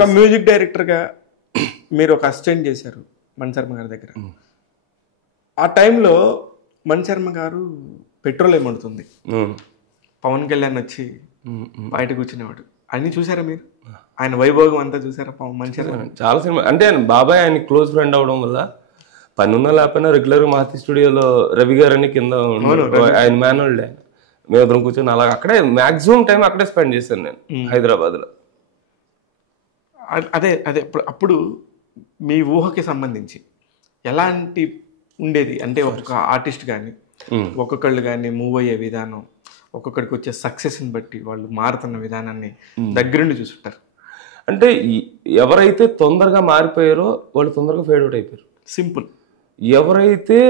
ఒక మ్యూజిక్ డైరెక్టర్గా మీరు ఒక అసిస్టెంట్ చేశారు మణిశర్మ గారి దగ్గర. ఆ టైంలో మణిశర్మ గారు పెట్రోల్ ఏమడుతుంది, పవన్ కళ్యాణ్ వచ్చి బయట కూర్చునేవాడు, అన్ని చూసారా మీరు? ఆయన వైభోగం అంతా చూసారా మణిశర్మ? చాలా సినిమా అంటే బాబాయ్ ఆయన క్లోజ్ ఫ్రెండ్ అవడం వల్ల పని ఉన్నా లేకపోయినా రెగ్యులర్ మాతి స్టూడియోలో రవి గారు అని కింద ఆయన మేనోల్డ్, ఆయన మేము కూర్చొని అలా అక్కడే మాక్సిమం టైం అక్కడే స్పెండ్ చేశాను నేను హైదరాబాద్లో. అదే అదే అప్పుడు మీ ఊహకి సంబంధించి ఎలాంటి ఉండేది అంటే ఒక ఆర్టిస్ట్ కానీ ఒక్కొక్కళ్ళు కానీ మూవ్ అయ్యే విధానం, ఒక్కొక్కడికి వచ్చే సక్సెస్ని బట్టి వాళ్ళు మారుతున్న విధానాన్ని దగ్గరుండి చూసుంటారు. అంటే ఎవరైతే తొందరగా మారిపోయారో వాళ్ళు తొందరగా ఫేడ్ అవుట్ అయిపోయారు. సింపుల్. ఎవరైతే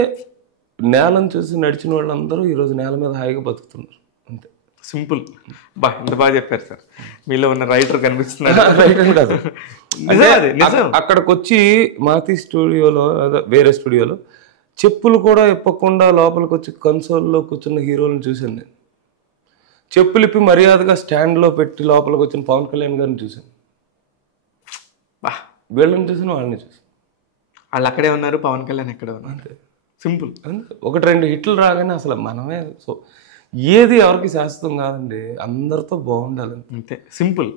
నేలను చూసి నడిచిన వాళ్ళందరూ ఈరోజు నేల మీద హాయిగా బతుకుతున్నారు. అంతే సింపుల్. ఎంత బాగా చెప్పారు సార్. మీలో ఉన్న రైటర్ కనిపిస్తున్నారు. రైటర్ కాదు, అక్కడికి వచ్చి మాతి స్టూడియోలో వేరే స్టూడియోలో చెప్పులు కూడా ఇప్పకుండా లోపలికి వచ్చి కన్సోల్లో కూర్చున్న హీరోలను చూశాను నేను. చెప్పులు ఇప్పి మర్యాదగా స్టాండ్లో పెట్టి లోపలికి వచ్చిన పవన్ కళ్యాణ్ గారిని చూశాను. వీళ్ళని చూసాను, వాళ్ళని చూసాను. వాళ్ళు అక్కడే ఉన్నారు, పవన్ కళ్యాణ్ ఎక్కడే ఉన్నారు. అంతే సింపుల్. అంతే. 1-2 హిట్లు రాగానే అసలు మనమే సో ఏది ఎవరికి శాశ్వతం కాదండి, అందరితో బాగుండాలి. అంతే సింపుల్.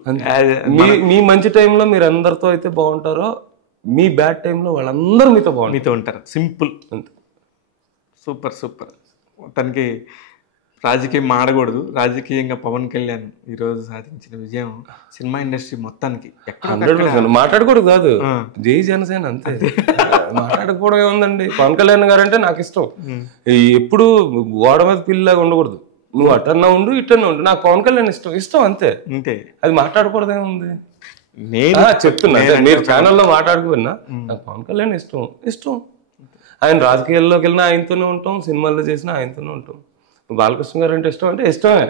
మీ మంచి టైంలో మీరు అందరితో అయితే బాగుంటారో, మీ బ్యాడ్ టైంలో వాళ్ళందరూ మీతో ఉంటారు. సింపుల్. అంతే. Super super. తనకి రాజకీయం ఆడకూడదు, రాజకీయంగా పవన్ కళ్యాణ్ ఈరోజు సాధించిన విజయం సినిమా ఇండస్ట్రీ మొత్తానికి మాట్లాడకూడదు కాదు, జై జనసేన అంతే. మాట్లాడకపోవడం ఏముందండి, పవన్ కళ్యాణ్ గారు అంటే నాకు ఇష్టం. ఎప్పుడు గోడ మీద పిల్లలాగా ఉండకూడదు, నువ్వు అటన్నా ఉండు ఇటన్నా ఉండు, నాకు పవన్ కళ్యాణ్ ఇష్టం అంతే. అంతే. అది మాట్లాడకూడదు ఏముంది. నేను చెప్తున్నా, మీరు ఛానల్లో మాట్లాడుకున్నా నాకు పవన్ కళ్యాణ్ ఇష్టం. ఆయన రాజకీయాల్లోకి వెళ్ళినా ఆయనతోనే ఉంటాం, సినిమాల్లో చేసినా ఆయనతోనే ఉంటాం. బాలకృష్ణ గారు అంటే ఇష్టమే.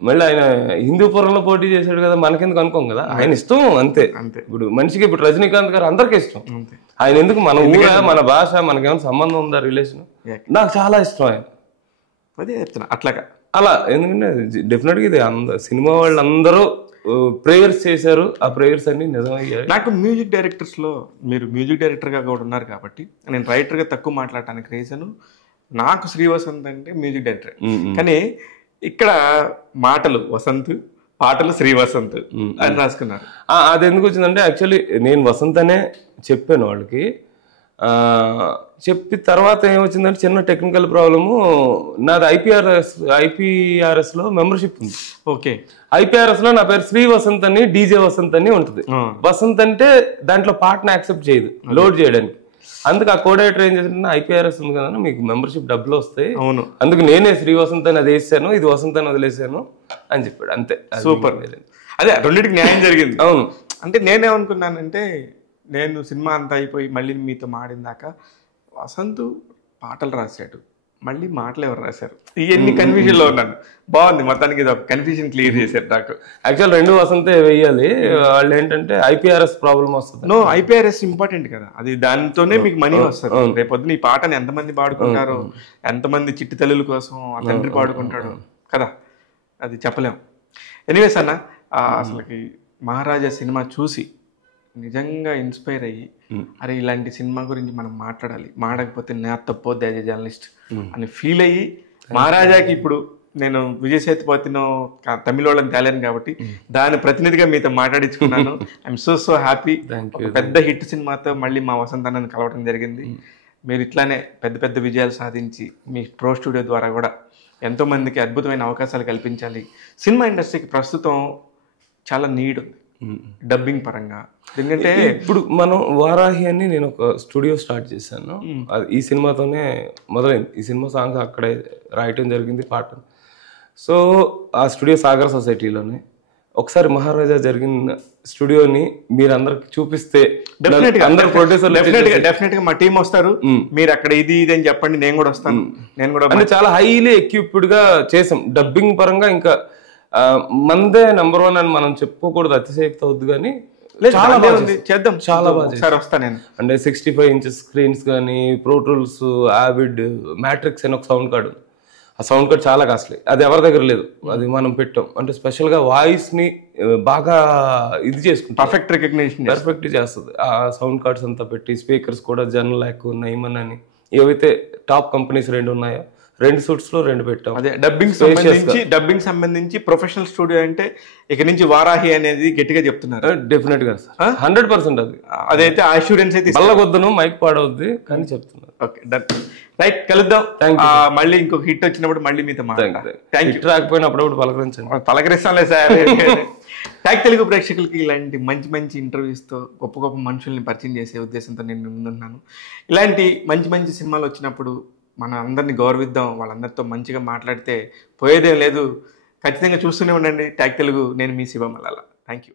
మళ్ళీ ఆయన హిందూపురంలో పోటీ చేశాడు కదా, మనకెందుకు అనుకోం కదా, ఆయన ఇష్టం అంతే. ఇప్పుడు మనిషికి ఇప్పుడు రజనీకాంత్ గారు అందరికీ ఇష్టం. ఆయన ఎందుకు మన ఊర మన భాష మనకేమైనా సంబంధం ఉందా, రిలేషన్? నాకు చాలా ఇష్టం ఆయన. అదే చెప్తున్నా అట్లాగా అలా. ఎందుకంటే డెఫినెట్గా ఇది సినిమా వాళ్ళు అందరూ ప్రేయర్స్ చేశారు, ఆ ప్రేయర్స్ అన్ని నిజమయ్యాయి. నాకు మ్యూజిక్ డైరెక్టర్స్లో మీరు మ్యూజిక్ డైరెక్టర్గా కూడా ఉన్నారు కాబట్టి నేను రైటర్గా తక్కువ మాట్లాడటానికి రీజను, నాకు శ్రీవసంత్ అంటే మ్యూజిక్ డైరెక్టర్, కానీ ఇక్కడ మాటలు వసంత్, పాటలు శ్రీవసంత్ అని రాసుకున్నారు. అది ఎందుకు వచ్చిందంటే యాక్చువల్లీ నేను వసంత్ అనే చెప్పాను వాళ్ళకి. చెప్పి తర్వాత ఏమొచ్చిందంటే చిన్న టెక్నికల్ ప్రాబ్లము, నాది ఐపీఆర్ఎస్లో మెంబర్షిప్ ఉంది. ఓకే. ఐపీఆర్ఎస్లో నా పేరు శ్రీ వసంత్ అని, డీజే వసంత్ అని ఉంటుంది. వసంత్ అంటే దాంట్లో పాటను యాక్సెప్ట్ చేయదు లోడ్ చేయడానికి. అందుకు ఆ కోడైటర్ ఏం చేసింటే ఐపీఆర్ఎస్ ఉంది కదా, మీకు మెంబర్షిప్ డబ్బులు వస్తాయి, అందుకు నేనే శ్రీ వసంత్ అని అది వేసాను, ఇది వసంత్ అని వదిలేసాను అని చెప్పాడు. అంతే. సూపర్. అదే రెండింటికి న్యాయం జరిగింది. అవును. అంటే నేనేమనుకున్నానంటే, నేను సినిమా అంతా అయిపోయి మళ్ళీ మీతో మాడిందాక వసంత్ పాటలు రాశాడు, మళ్ళీ మాటలు ఎవరు రాశారు, ఇవన్నీ కన్ఫ్యూజన్లో ఉన్నాను. బాగుంది, మొత్తానికి ఇది ఒక కన్ఫ్యూజన్ క్లియర్ చేశారు నాకు. యాక్చువల్ 2 వసంతే వేయాలి, వాళ్ళు ఏంటంటే ఐపీఆర్ఎస్ ప్రాబ్లం వస్తుంది. నో, ఐపీఆర్ఎస్ ఇంపార్టెంట్ కదా, అది దాంతోనే మీకు మనీ వస్తుంది. రేపొద్దున ఈ పాటని ఎంతమంది పాడుకుంటారో, ఎంతమంది చిట్టి తల్లుల కోసం ఆ తండ్రి పాడుకుంటాడు కదా, అది చెప్పలేం. ఎనీవేస్ అన్న, అసలుకి మహారాజా సినిమా చూసి నిజంగా ఇన్స్పైర్ అయ్యి, అరే ఇలాంటి సినిమా గురించి మనం మాట్లాడాలి, మాడకపోతే నా తప్పొద్దు యాజ్ ఎ జర్నలిస్ట్ అని ఫీల్ అయ్యి, మహారాజాకి ఇప్పుడు నేను విజయ్ సేతుపతినో తమిళ వాళ్ళని తేలేను కాబట్టి దాని ప్రతినిధిగా మీతో మాట్లాడించుకున్నాను. I'm so happy. పెద్ద హిట్ సినిమాతో మళ్ళీ మా వసంతాన్ని కలవడం జరిగింది. మీరు ఇట్లానే పెద్ద పెద్ద విజయాలు సాధించి మీ ప్రో స్టూడియో ద్వారా కూడా ఎంతోమందికి అద్భుతమైన అవకాశాలు కల్పించాలి. సినిమా ఇండస్ట్రీకి ప్రస్తుతం చాలా నీడ్ ఉంది డబ్బింగ్ పరంగా. ఎందుకంటే ఇప్పుడు మనం వారాహి అని నేను ఒక స్టూడియో స్టార్ట్ చేశాను, ఈ సినిమాతోనే మొదలైంది. ఈ సినిమా సాంగ్స్ అక్కడే రాయటం జరిగింది, పాట. సో ఆ స్టూడియో సాగర్ సొసైటీలోనే ఒకసారి మహారాజా జరిగిన స్టూడియోని మీరందరికి చూపిస్తే అందరు ప్రొడ్యూసర్ డెఫినెట్ గా మా టీం వస్తారు, మీరు అక్కడ ఇది అని చెప్పండి, నేను కూడా వస్తాను. నేను కూడా అంటే చాలా హైలీ ఎక్విప్డ్ గా చేసాం డబ్బింగ్ పరంగా. ఇంకా మందే నెంబర్ 1 అని మనం చెప్పుకోకూడదు, అతిశయక్తి అవుద్ది, కానీ చాలా బాగుంది, చేద్దాం. చాలా బాగా వస్తాను నేను. అంటే 65 ఇంచెస్ స్క్రీన్స్ కానీ, ప్రో టూల్స్, ఆవిడ్, మ్యాట్రిక్స్ అని ఒక సౌండ్ కార్డు, ఆ సౌండ్ కార్డ్ చాలా కాస్ట్లీ, అది ఎవరి దగ్గర లేదు, అది మనం పెట్టాం. అంటే స్పెషల్గా వాయిస్ని బాగా ఇది చేసుకుంటాం, పర్ఫెక్ట్ చేస్తుంది. ఆ సౌండ్ కార్డ్స్ అంతా పెట్టి, స్పీకర్స్ కూడా జనలాక్, నైమన్ అని ఏవైతే టాప్ కంపెనీస్ 2 ఉన్నాయో 2 సూట్స్లో 2 పెట్టాం. అదే డబ్బింగ్ సంబంధించి ప్రొఫెషనల్ స్టూడియో అంటే ఇక నుంచి వారాహి అనేది గట్టిగా చెప్తున్నారు. డెఫినెట్ గా 100% అది అదైతే అష్యూరెన్స్ అయితే బల్లగొద్దను, మైక్ పాడవద్దు కానీ చెప్తున్నారు. ఓకే డన్, రైట్, కలుద్దాం. మళ్ళీ ఇంకొక హిట్ వచ్చినప్పుడు మళ్ళీ మీతో హిట్ రాకపోయినా అప్పుడప్పుడు పలకరించండి. పలకరిస్తాంలే సార్. ట్యాగ్ తెలుగు ప్రేక్షకులకి ఇలాంటి మంచి మంచి ఇంటర్వ్యూస్తో గొప్ప గొప్ప మనుషుల్ని పరిచయం చేసే ఉద్దేశంతో నేను ముందున్నాను. ఇలాంటి మంచి మంచి సినిమాలు వచ్చినప్పుడు మన అందరినీ గౌరవిద్దాం, వాళ్ళందరితో మంచిగా మాట్లాడితే పోయేదేం లేదు. ఖచ్చితంగా చూస్తూనే ఉండండి ట్యాగ్ తెలుగు. నేను మీ శివ మల్లాల. Thank you.